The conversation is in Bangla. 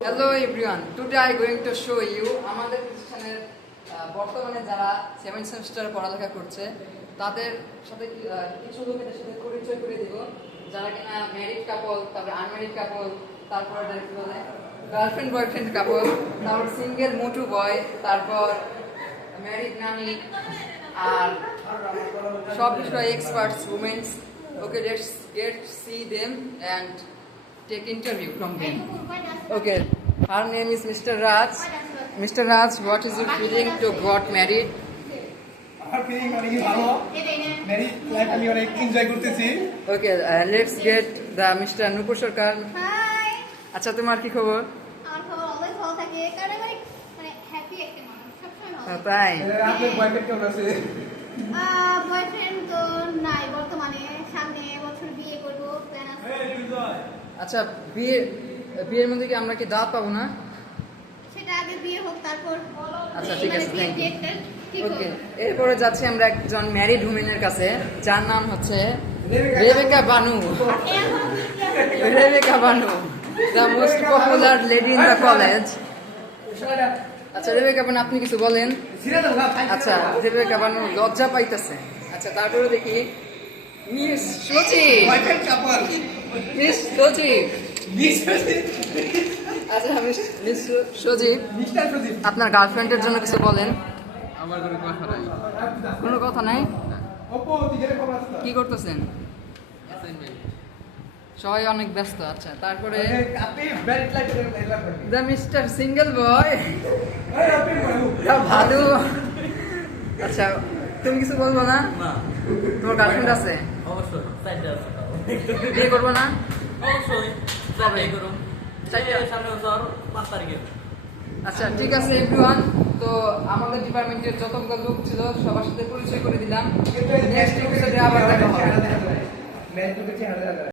Hello everyone. Today I going to show you আমাদের প্রতিষ্ঠানের বর্তমানে যারা 7 সেমিস্টার পড়ালেখা করছে তাদের সাথে কিছু লোকের সাথে পরিচয় করে দিব যারা কিনা ম্যারিড কাপল, তারপর আনম্যারিড কাপল, তারপর গার্লফ্রেন্ড বয়ফ্রেন্ড কাপল, তারপর সিঙ্গেল মোটু বয়, তারপর ম্যারিড নানি আর সব বিষয়ে experts women's. Okay, let's get see them and take interview from them. Okay, her name is Mr. Raj. Mr. Raj, what is your feeling to got married? আমার ফিলিং অনেক ভালো মেরি লাইফ আমি অনেক এনজয় করতেছি Okay, let's get the Mr. Nupur Sarkar. Hi আচ্ছা তোমার কি খবর? আমার খবর অলওয়েজ ভালো থাকে কারণ আমি মানে হ্যাপি একটা মানুষ সবসময় ভালো তাই আপনার বয়ফ্রেন্ড কেমন আছে বয়ফ্রেন্ড তো নাই বর্তমানে সামনে বছর বিয়ে করব প্ল্যান আছে আচ্ছা বিয়ের মধ্যে কি আমরা কি দাওয়াত পাবো না? সেটা আগে বিয়ে হোক তারপর আচ্ছা, ঠিক আছে, বিয়ের thank you. ডেটটা ঠিক ওকে, হোক এরপরে যাচ্ছি আমরা একজন ম্যারিড উমেনের কাছে যার নাম হচ্ছে Rebecca Banu. Rebecca Banu, the most popular lady in the college. আচ্ছা রেবেকা বানু, আপনি কিছু বলেন. আচ্ছা রেবেকা বানু লজ্জা পাইতেছে. আচ্ছা তারপরে দেখি মিস সচিব. বয়ফ্রেন্ড কাপল মিস সচিব. আচ্ছা মিস সচিব, মিস্টার প্রদীপ আপনার গার্লফ্রেন্ডের জন্য কিছু বলেন. আমার কোনো কথা নাই। কোনো কথা নাই? ওপো দিকে খবর আছে কি করতেছেন? অ্যাসাইনমেন্ট। সবাই অনেক ব্যস্ত. আচ্ছা তারপরে আপনি bad life life the mister single বয়, এই আপনি বলু ভালো. আচ্ছা তুমি কিছু বলবো না? না, তোমার গার্লফ্রেন্ড আছে? অবশ্যই চাইতে আছে। বিয়ে করবো না? অবশ্যই চাইতে করুন। চাইতে? সামনে বছর 5 তারিখে। আচ্ছা ঠিক আছে এভরিওয়ান, তো আমাদের ডিপার্টমেন্টের যতগুলো লোক ছিল সবার সাথে পরিচয় করে দিলাম. নেক্সট